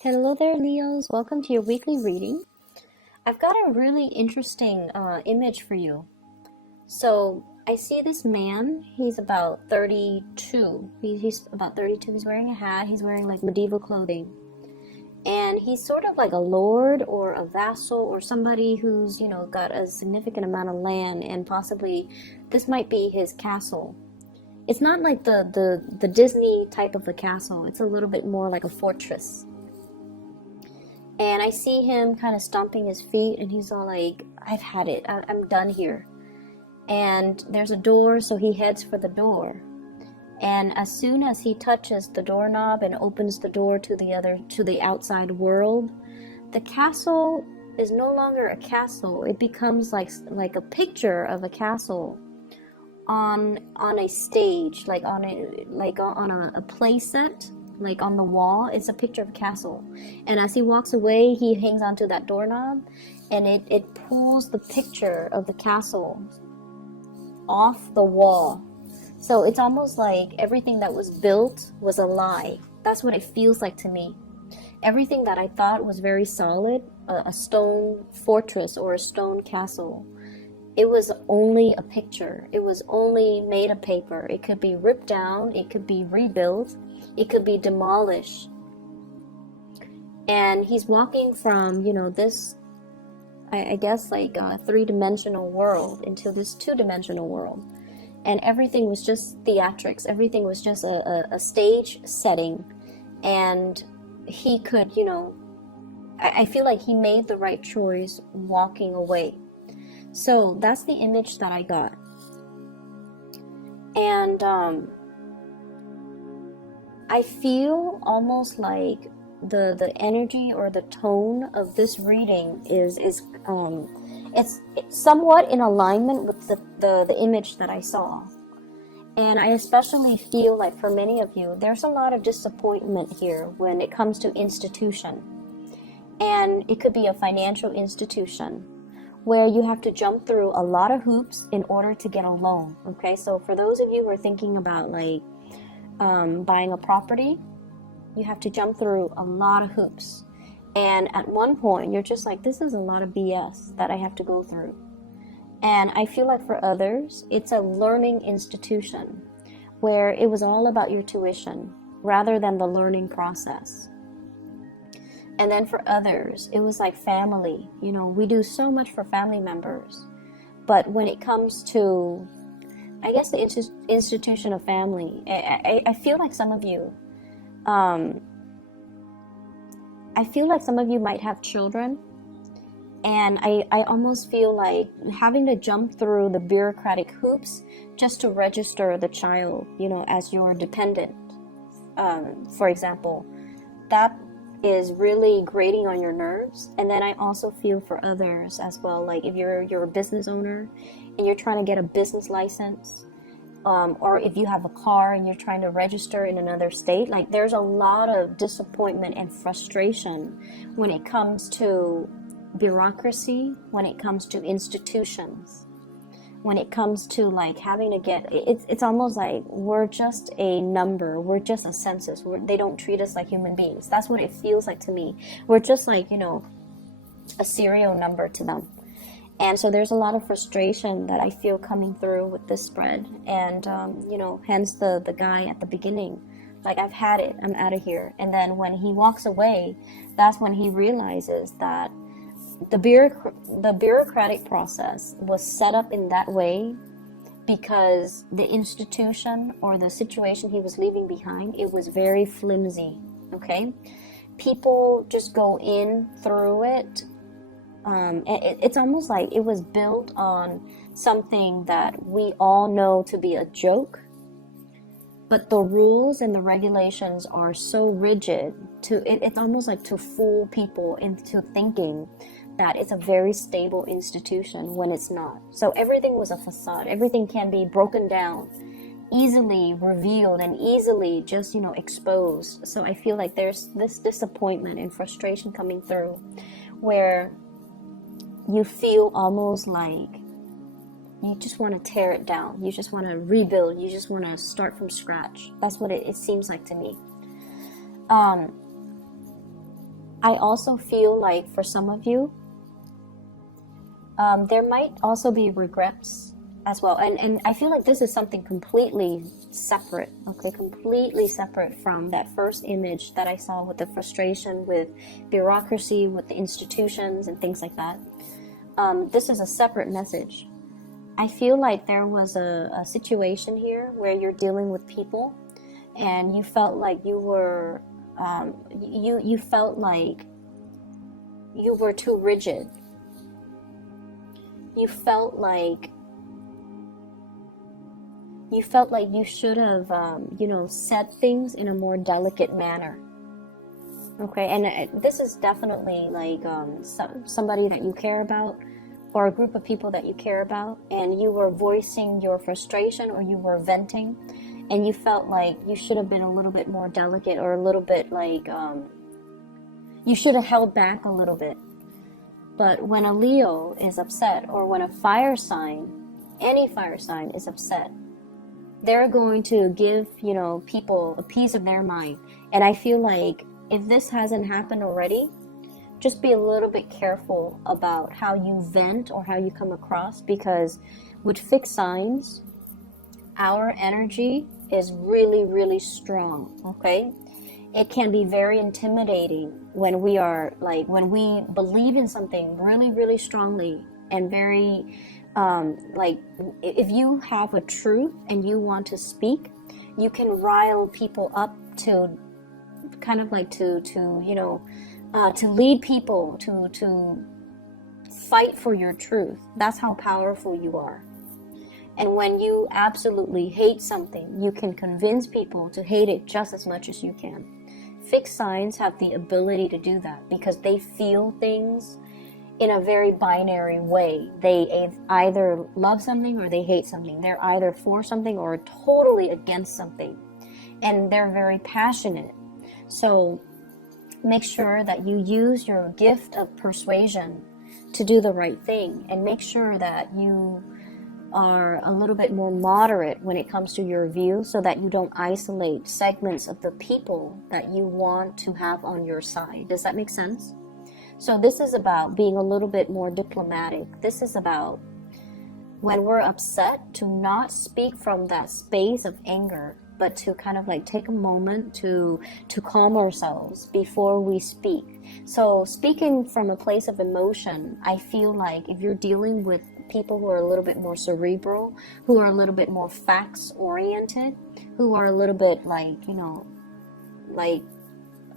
Hello there, Leos. Welcome to your weekly reading. I've got a really interesting image for you. So I see this man. He's about 32. He's about 32. He's wearing a hat. He's wearing like medieval clothing. And he's sort of like a lord or a vassal or somebody who's, got a significant amount of land, and possibly this might be his castle. It's not like the Disney type of a castle. It's a little bit more like a fortress. And I see him kind of stomping his feet, and he's all like, I've had it. I'm done here. And there's a door, so he heads for the door. And as soon as he touches the doorknob and opens the door to the outside world, the castle is no longer a castle. It becomes like a picture of a castle on a stage, like on a play set. Like on the wall, it's a picture of a castle. And as he walks away, he hangs onto that doorknob, and it pulls the picture of the castle off the wall. So it's almost like everything that was built was a lie. That's what it feels like to me. Everything that I thought was very solid, a stone fortress or a stone castle, it was only a picture. It was only made of paper. It could be ripped down, it could be rebuilt, it could be demolished. And he's walking from, this, I guess, like a three-dimensional world into this two-dimensional world. And everything was just theatrics. Everything was just a stage setting. And he could, I feel like he made the right choice walking away. So that's the image that I got. And I feel almost like the energy or the tone of this reading is it's somewhat in alignment with the image that I saw. And I especially feel like for many of you, there's a lot of disappointment here when it comes to institution. And it could be a financial institution where you have to jump through a lot of hoops in order to get a loan. Okay, so for those of you who are thinking about like buying a property, you have to jump through a lot of hoops. And at one point, you're just like, this is a lot of BS that I have to go through. And I feel like for others, it's a learning institution where it was all about your tuition rather than the learning process. And then for others, it was like family. We do so much for family members. But when it comes to, I guess, the institution of family, I feel like some of you, might have children. And I almost feel like having to jump through the bureaucratic hoops just to register the child, as your dependent, for example, that is really grating on your nerves. And then I also feel for others as well, like if you're a business owner and you're trying to get a business license, or if you have a car and you're trying to register in another state, like there's a lot of disappointment and frustration when it comes to bureaucracy, when it comes to institutions, when it comes to like having to get, it's almost like we're just a number, we're just a census, they don't treat us like human beings. That's what it feels like to me. We're just like, a serial number to them. And so there's a lot of frustration that I feel coming through with this spread. And, hence the guy at the beginning, like, I've had it, I'm out of here. And then when he walks away, that's when he realizes that the bureaucratic process was set up in that way because the institution or the situation he was leaving behind, it was very flimsy. Okay, people just go in through it. It's almost like it was built on something that we all know to be a joke, but the rules and the regulations are so rigid it's almost like to fool people into thinking that it's a very stable institution when it's not. So everything was a facade. Everything can be broken down, easily revealed, and easily just, exposed. So I feel like there's this disappointment and frustration coming through where you feel almost like you just want to tear it down. You just want to rebuild. You just want to start from scratch. That's what it seems like to me. I also feel like for some of you, there might also be regrets as well. And I feel like this is something completely separate, okay? Completely separate from that first image that I saw with the frustration with bureaucracy, with the institutions and things like that. This is a separate message. I feel like there was a situation here where you're dealing with people and you felt like you were, you felt like you were too rigid. You felt like you should have, said things in a more delicate manner. Okay, and this is definitely like somebody that you care about, or a group of people that you care about, and you were voicing your frustration or you were venting, and you felt like you should have been a little bit more delicate, or a little bit like you should have held back a little bit. But when a Leo is upset, or when a fire sign, any fire sign is upset, they're going to give, people a piece of their mind. And I feel like if this hasn't happened already, just be a little bit careful about how you vent or how you come across, because with fixed signs, our energy is really, really strong, okay? It can be very intimidating when we are when we believe in something really, really strongly, and very if you have a truth and you want to speak, you can rile people up to kind of like to lead people to fight for your truth. That's how powerful you are. And when you absolutely hate something, you can convince people to hate it just as much as you can. Fixed signs have the ability to do that because they feel things in a very binary way. They either love something or they hate something. They're either for something or totally against something. And they're very passionate. So make sure that you use your gift of persuasion to do the right thing, and make sure that you are a little bit more moderate when it comes to your view, so that you don't isolate segments of the people that you want to have on your side. Does that make sense? So this is about being a little bit more diplomatic. This is about when we're upset to not speak from that space of anger, but to kind of like take a moment to calm ourselves before we speak. So speaking from a place of emotion, I feel like if you're dealing with people who are a little bit more cerebral, who are a little bit more facts oriented, who are a little bit like, like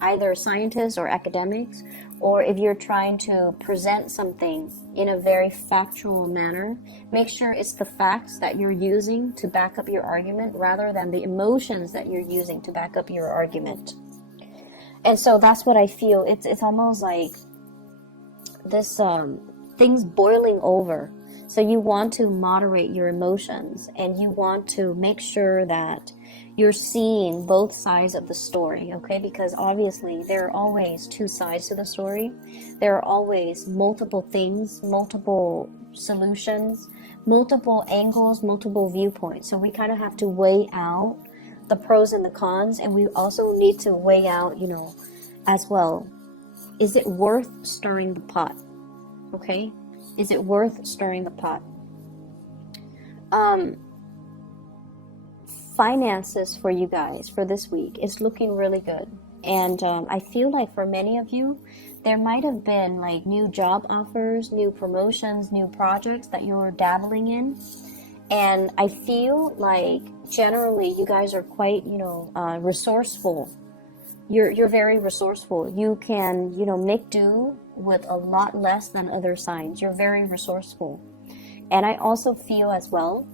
either scientists or academics, or if you're trying to present something in a very factual manner, make sure it's the facts that you're using to back up your argument rather than the emotions that you're using to back up your argument. And so that's what I feel. It's almost like this things boiling over. So you want to moderate your emotions, and you want to make sure that you're seeing both sides of the story, okay? Because obviously there are always two sides to the story. There are always multiple things, multiple solutions, multiple angles, multiple viewpoints. So we kind of have to weigh out the pros and the cons, and we also need to weigh out, as well, is it worth stirring the pot? Okay? Is it worth stirring the pot? Finances for you guys for this week is looking really good. And I feel like for many of you, there might have been like new job offers, new promotions, new projects that you're dabbling in. And I feel like generally you guys are quite, resourceful. You're very resourceful. You can, make do with a lot less than other signs. You're very resourceful. And I also feel as well,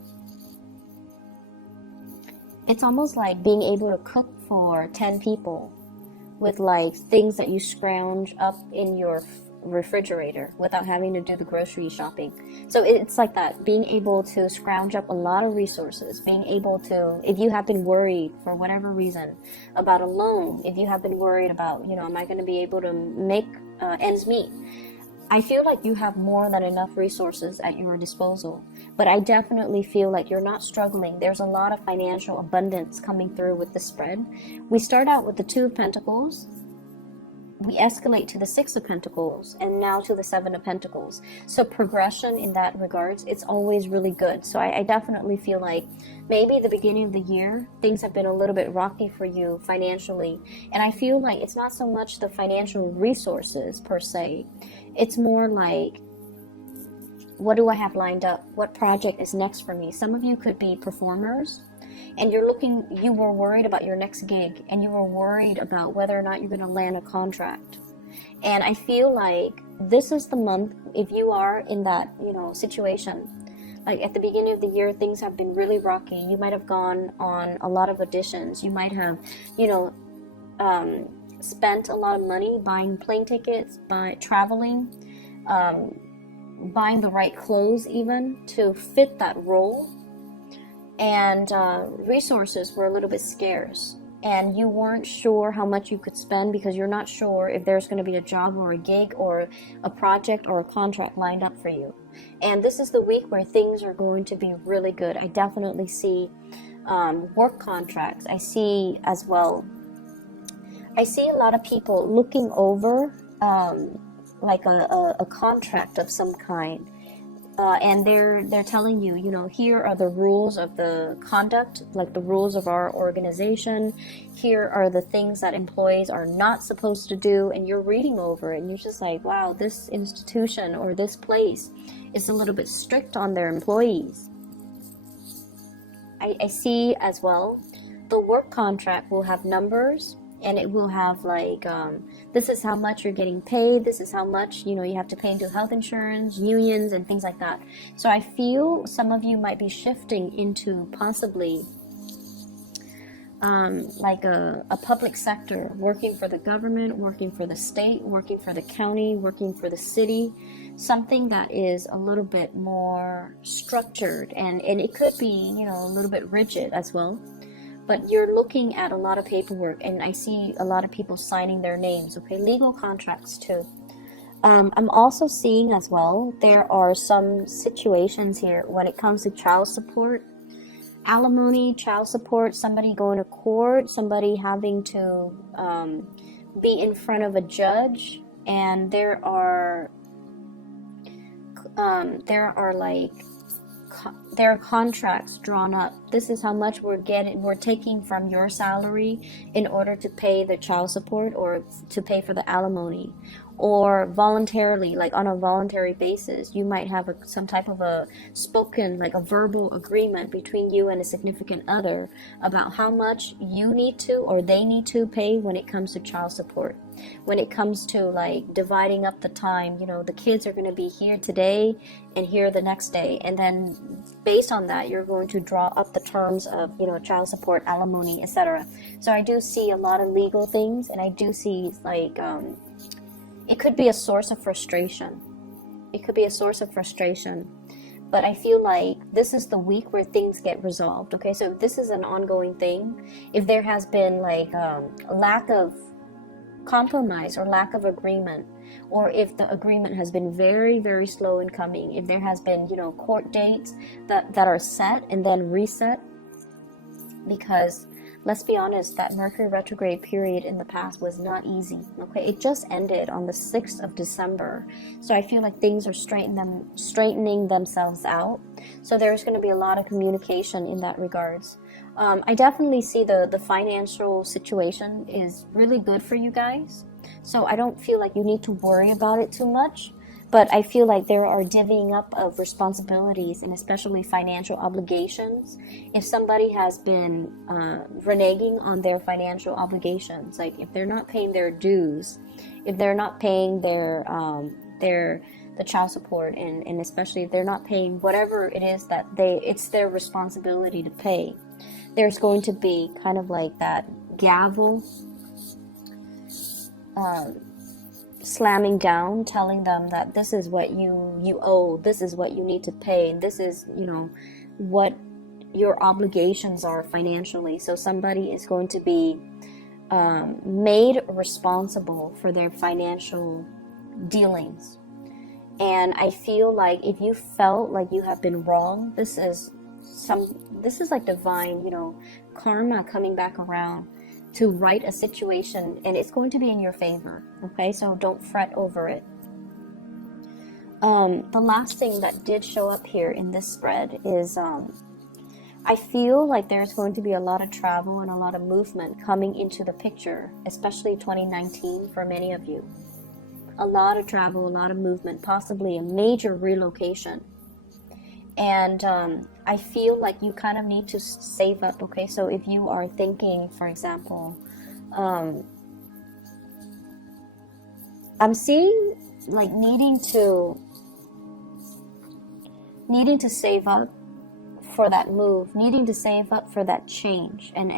it's almost like being able to cook for 10 people with like things that you scrounge up in your refrigerator without having to do the grocery shopping. So it's like that, being able to scrounge up a lot of resources, being able to, if you have been worried for whatever reason about a loan, if you have been worried about, am I going to be able to make ends meet? I feel like you have more than enough resources at your disposal, but I definitely feel like you're not struggling. There's a lot of financial abundance coming through with the spread. We start out with the Two of Pentacles, we escalate to the Six of Pentacles and now to the Seven of Pentacles. So progression in that regards, it's always really good. So I definitely feel like maybe the beginning of the year, things have been a little bit rocky for you financially. And I feel like it's not so much the financial resources per se. It's more like, what do I have lined up? What project is next for me? Some of you could be performers, and you were worried about your next gig, and you were worried about whether or not you're going to land a contract. And I feel like this is the month, if you are in that, situation, like at the beginning of the year, things have been really rocky. You might have gone on a lot of auditions. You might have, spent a lot of money buying plane tickets, by traveling, buying the right clothes even to fit that role. And resources were a little bit scarce, and you weren't sure how much you could spend because you're not sure if there's going to be a job or a gig or a project or a contract lined up for you. And this is the week where things are going to be really good. I definitely see work contracts. I see as well, I see a lot of people looking over like a contract of some kind. And they're telling you, here are the rules of the conduct, like the rules of our organization. Here are the things that employees are not supposed to do. And you're reading over it and you're just like, wow, this institution or this place is a little bit strict on their employees. I see as well, the work contract will have numbers. And it will have like, this is how much you're getting paid. This is how much, you have to pay into health insurance, unions, and things like that. So I feel some of you might be shifting into possibly like a public sector, working for the government, working for the state, working for the county, working for the city. Something that is a little bit more structured. And it could be, a little bit rigid as well. But you're looking at a lot of paperwork, and I see a lot of people signing their names, okay? Legal contracts too. I'm also seeing as well, there are some situations here when it comes to child support, alimony, child support, somebody going to court, somebody having to be in front of a judge, and there are contracts drawn up. This is how much we're taking from your salary in order to pay the child support or to pay for the alimony. Or voluntarily, like on a voluntary basis, you might have some type of a spoken, like a verbal agreement between you and a significant other about how much you need to or they need to pay when it comes to child support. When it comes to like dividing up the time, the kids are going to be here today and here the next day. And then based on that, you're going to draw up the terms of, child support, alimony, etc. So I do see a lot of legal things, and I do see like, it could be a source of frustration. It could be a source of frustration. But I feel like this is the week where things get resolved. Okay, so this is an ongoing thing. If there has been like a lack of compromise or lack of agreement, or if the agreement has been very, very slow in coming, if there has been, court dates that are set and then reset, because let's be honest, that Mercury retrograde period in the past was not easy. Okay, it just ended on the 6th of December. So I feel like things are straightening themselves out. So there's going to be a lot of communication in that regards. I definitely see the financial situation is really good for you guys. So I don't feel like you need to worry about it too much. But I feel like there are divvying up of responsibilities and especially financial obligations. If somebody has been reneging on their financial obligations, like if they're not paying their dues, if they're not paying the child support, and especially if they're not paying whatever it is that it's their responsibility to pay, there's going to be kind of like that gavel slamming down, telling them that this is what you owe, this is what you need to pay, this is, what your obligations are financially. So somebody is going to be made responsible for their financial dealings. And I feel like if you felt like you have been wrong, this is like divine, karma coming back around. to right a situation, and it's going to be in your favor, okay? So don't fret over it. The last thing that did show up here in this spread is I feel like there's going to be a lot of travel and a lot of movement coming into the picture, especially 2019 for many of you. A lot of travel, a lot of movement, possibly a major relocation. And I feel like you kind of need to save up, okay? So if you are thinking, for example, I'm seeing like needing to save up for that move, needing to save up for that change, and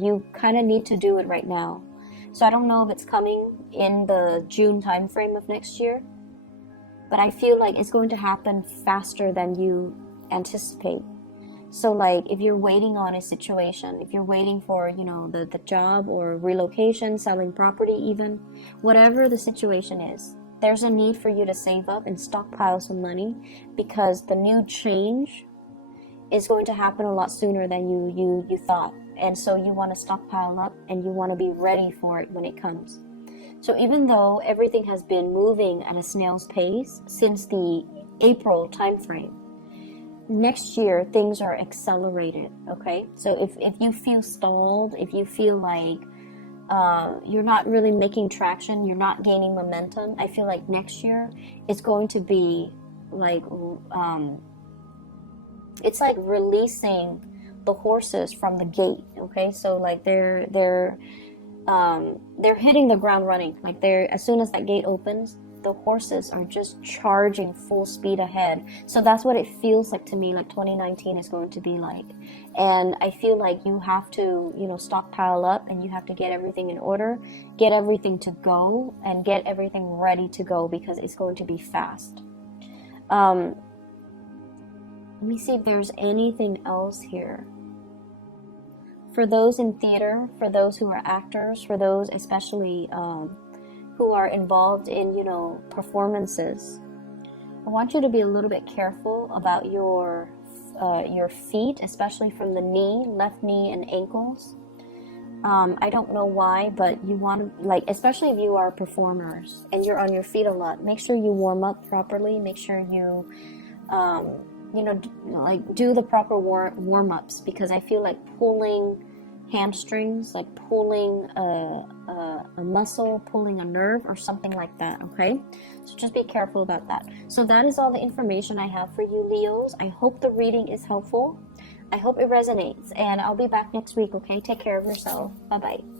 you kind of need to do it right now. So I don't know if it's coming in the June time frame of next year, but I feel like it's going to happen faster than you anticipate. So like if you're waiting on a situation, if you're waiting for, you know, the job or relocation, selling property even, whatever the situation is, there's a need for you to save up and stockpile some money, because the new change is going to happen a lot sooner than you thought. And so you want to stockpile up and you want to be ready for it when it comes. So even though everything has been moving at a snail's pace since the April timeframe, next year things are accelerated, okay? So if you feel stalled, if you feel like you're not really making traction, you're not gaining momentum, I feel like next year it's going to be like it's like releasing the horses from the gate, okay? So like they're hitting the ground running. Like as soon as that gate opens, the horses are just charging full speed ahead. So that's what it feels like to me, like 2019 is going to be like. And I feel like you have to, you know, stockpile up, and you have to get everything in order, get everything to go, and get everything ready to go, because it's going to be fast. Let me see if there's anything else here. For those in theater, for those who are actors, for those especially who are involved in, you know, performances, I want you to be a little bit careful about your feet, especially from the knee, left knee and ankles. I don't know why, but you want to, like, especially if you are performers and you're on your feet a lot, make sure you warm up properly. Make sure you, you know, like do the proper warm-ups, because I feel like pulling hamstrings, like pulling a muscle, pulling a nerve or something like that, okay? So just be careful about that. So that is all the information I have for you, Leos. I hope the reading is helpful. I hope it resonates, and I'll be back next week, okay? Take care of yourself. Bye-bye.